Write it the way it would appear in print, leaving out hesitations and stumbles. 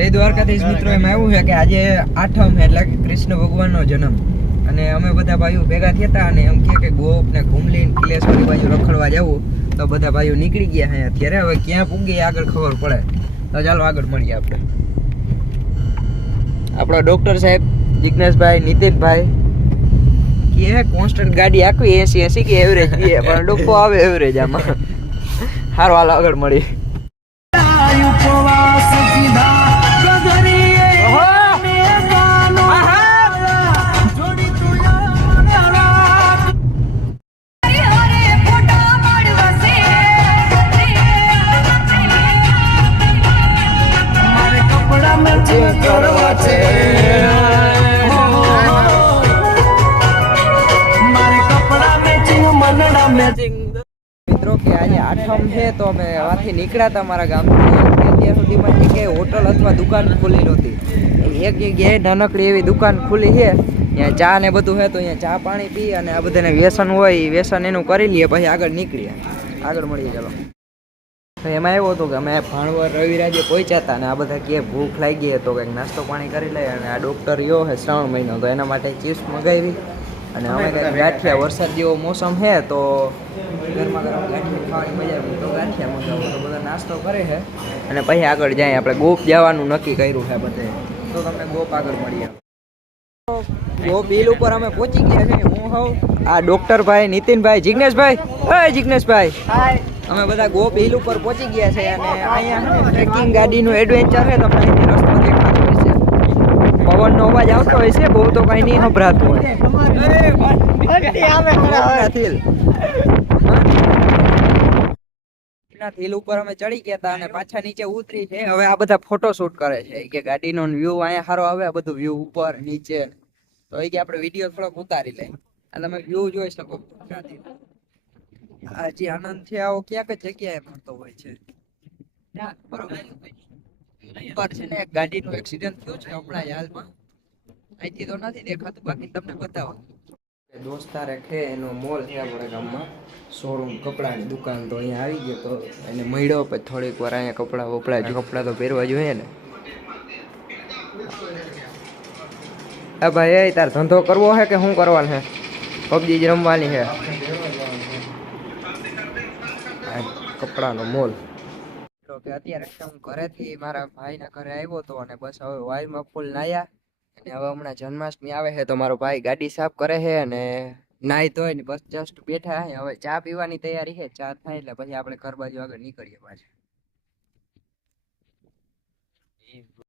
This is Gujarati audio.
જય દ્વારકાધીશ મિત્રો, એમાં એવું છે કે આજે આઠમ એટલે કે કૃષ્ણ ભગવાનનો જન્મ અને અમે બધા ભાઈઓ ભેગા થયા હતા અને એમ કે ગોપ ને ઘુમલીન કિલેશ્વરી બાજુ રખડવા જવું તો બધા ભાઈઓ નીકળી ગયા છે અત્યારે. હવે ક્યાં પૂગીએ આગળ ખબર પડે તો ચાલો આગળ મળીએ. આપણો ડોક્ટર સાહેબ જિગ્નેશભાઈ નીતિનભાઈ કે કોન્સ્ટન્ટ ગાડી આખી 80 કે એવરેજ કે પણ ડોકો આવે એવરેજ આમાં. સારો હાલ આગળ મળી. મિત્રો કે આજે આઠમ છે તો અમે વાથી નીકળ્યા હતા અમારા ગામથી. અત્યાર સુધીમાં જગ્યાએ હોટલ અથવા દુકાન ખુલી નહોતી. એક જગ્યાએ નાનકડી એવી દુકાન ખુલી છે, ત્યાં ચા ને બધું છે તો અહીંયા ચા પાણી પી અને આ બધાને વ્યસન હોય એ વ્યસન એનું કરી લઈએ પછી આગળ નીકળીએ. આગળ મળીએ ચાલો. એમાં એવું હતું કે અમે ભાણવર રવિરાજે પહોંચ્યા હતા અને આ બધા કે ભૂખ લાગી તો કંઈક નાસ્તો પાણી કરી લઈએ અને આ ડૉક્ટર રહ્યો છે શ્રાવણ મહિનો તો એના માટે ચિપ્સ મગાવી અને અમે કંઈક ગાંઠિયા, વરસાદ જેવો મોસમ છે તો ગરમા ગરમ ગાંઠિયા ખાવાની મજા આવી તો ગાંઠિયા મગાવું તો બધા નાસ્તો કરે છે અને પછી આગળ જાય. આપણે ગોપ જવાનું નક્કી કર્યું છે બધે તો તમને ગોપ આગળ મળીએ. ગોપ હિલ ઉપર અમે પહોંચી ગયા છે. હું હોઉં આ ડૉક્ટરભાઈ નીતિનભાઈ, જિગ્નેશભાઈ, ઓય જિગ્નેશભાઈ, અમે બધા ગોપ હિલ ઉપર પહોંચી ગયા છે અને અહીંયા ટ્રેકિંગ ગાડીનું એડવેન્ચર છે. તમને અહીંથી રસ્તો દેખાતો હોય છે, પવનનો અવાજ આવતો હોય છે, બહુ તો કંઈ નહીં સંભળાતું હોય. હિલ ઉપર અમે ચડી ગયા હતા અને પાછા નીચે ઉતરી છે. હવે આ બધા ફોટો શૂટ કરે છે કે ગાડીનો વ્યૂ અહીંયા સારો આવે, આ બધું વ્યૂ ઉપર નીચે તો એ કે આપણે વિડીયો થોડોક ઉતારી લઈએ અને તમે વ્યૂ જોઈ શકો. હજી આનંદ છે આવો ક્યાંક જગ્યાએ મળતો હોય છે. ઉપર છે ને એક ગાડીનું એક્સિડન્ટ થયું છે હમણાં હાલમાં, અહીંથી તો નથી દેખાતું, બાકી તમને બતાવો. દોસ્તારે છે એનો મોલ છે આપણે ગામમાં, શોરૂમ કપડાની દુકાન, તો અહીંયા આવી ગયો તો એને મળ્યો. પછી થોડીક વાર અહીંયા કપડાં તો પહેરવા જોઈએ ને. હા ભાઈ, તાર ધંધો કરવો છે કે શું કરવાનું છે? પબજી જ રમવાની છે. કપડાનો મોલ કે અત્યારે હું ઘરેથી મારા ભાઈના ઘરે આવ્યો હતો અને બસ હવે વાઈમાં ફૂલ નાયા અને હવે હમણાં જન્માષ્ટમી આવે છે તો મારો ભાઈ ગાડી સાફ કરે છે અને નાઈ ધોઈ ને બસ જસ્ટ બેઠા છે. હવે ચા પીવાની તૈયારી છે, ચા થાય એટલે પછી આપણે ઘર બાજુ આગળ નીકળીએ પાછા.